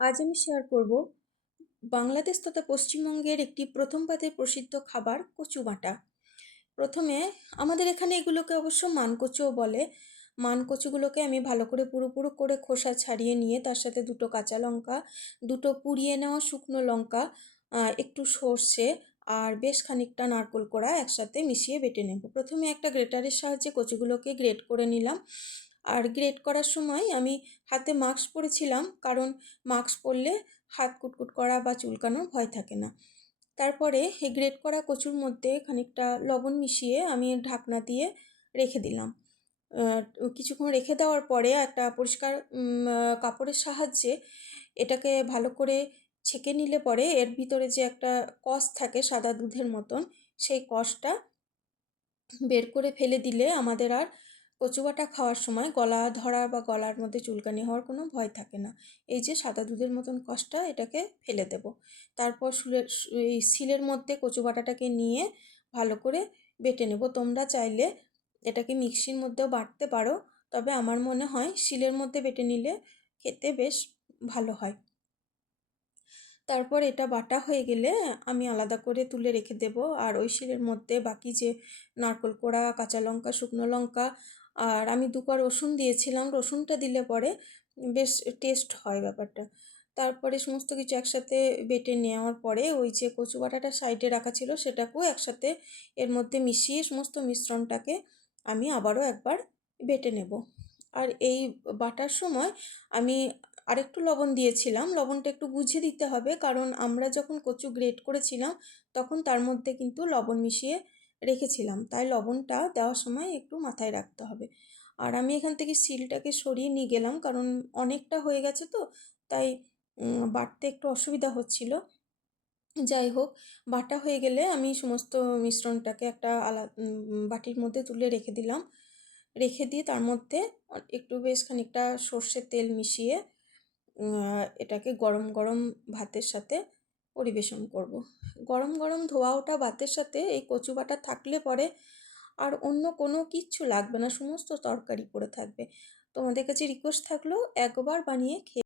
আজ আমি শেয়ার করব বাংলাদেশ তথা পশ্চিমবঙ্গের একটি প্রথম পাতের প্রসিদ্ধ খাবার কচু বাটা। প্রথমে আমাদের এখানে এগুলোকে অবশ্য মানকচুও বলে। মানকচুগুলোকে আমি ভালো করে পুরো পুরো করে খোসা ছাড়িয়ে নিয়ে তার সাথে দুটো কাঁচা লঙ্কা, দুটো পুড়িয়ে নেওয়া শুকনো লঙ্কা একটু সর্ষে আর বেশ খানিকটা নারকোল কোড়া একসাথে মিশিয়ে বেটে নেব। প্রথমে একটা গ্রেটারের সাহায্যে কচুগুলোকে গ্রেট করে নিলাম। আর গ্রেড করার সময় আমি হাতে মাস্ক পরেছিলাম, কারণ মাস্ক পরলে হাত কুটকুট করা বা চুলকানোর ভয় থাকে না। তারপরে এই গ্রেট করা কচুর মধ্যে খানিকটা লবণ মিশিয়ে আমি ঢাকনা দিয়ে রেখে দিলাম। কিছুক্ষণ রেখে দেওয়ার পরে একটা পরিষ্কার কাপড়ের সাহায্যে এটাকে ভালো করে ছেঁকে নিলে পরে এর ভিতরে যে একটা কষ থাকে সাদা দুধের মতন, সেই কষটা বের করে ফেলে দিলে আমাদের আর কচু বাটা খাওয়ার সময় গলা ধরা বা গলার মধ্যে চুলকানি হওয়ার কোনো ভয় থাকে না। এই যে সাদা দুধের মতন কষটা এটাকে ফেলে দেব। তারপর শুলের এই শিলের মধ্যে কচু বাটাটাকে নিয়ে ভালো করে বেটে নেব। তোমরা চাইলে এটাকে মিক্সির মধ্যেও বাটতে পারো, তবে আমার মনে হয় শিলের মধ্যে বেটে নিলে খেতে বেশ ভালো হয়। তারপর এটা বাটা হয়ে গেলে আমি আলাদা করে তুলে রেখে দেব। আর ওই শিলের মধ্যে বাকি যে নারকোল কোড়া, কাঁচা লঙ্কা, শুকনো লঙ্কা আর আমি দুপা রসুন দিয়েছিলাম। রসুনটা দিলে পরে বেশ টেস্ট হয় ব্যাপারটা। তারপরে সমস্ত কিছু একসাথে বেটে নেওয়ার পরে ওই যে কচু বাটাটা সাইডে রাখা ছিল সেটাকেও একসাথে এর মধ্যে মিশিয়ে সমস্ত মিশ্রণটাকে আমি আবারও একবার বেটে নেব। আর এই বাটার সময় আমি আরেকটু লবণ দিয়েছিলাম। লবণটা একটু বুঝে দিতে হবে কারণ আমরা যখন কচু গ্রেট করেছিলাম তখন তার মধ্যে কিন্তু লবণ মিশিয়ে রেখেছিলাম। তাই লবণটা দেওয়ার সময় একটু মাথায় রাখতে হবে। আর আমি এখান থেকে সিলটাকে সরিয়ে নিয়ে গেলাম, কারণ অনেকটা হয়ে গেছে তো, তাই বাটতে একটু অসুবিধা হচ্ছিল। যাই হোক, বাটা হয়ে গেলে আমি সমস্ত মিশ্রণটাকে একটা আলাদা বাটির মধ্যে তুলে রেখে দিলাম। রেখে দিয়ে তার মধ্যে একটু বেশ খানিকটা সর্ষের তেল মিশিয়ে এটাকে গরম গরম ভাতের সাথে পরিবেশন করব। গরম গরম ধোয়া ওঠা ভাতের সাথে এই কচু বাটা থাকলে পরে আর অন্য কোনো কিচ্ছু লাগবে না, সমস্ত তরকারি পড়ে থাকবে তোমাদের কাছে রিকোয়েস্ট থাকল একবার বানিয়ে খেয়ে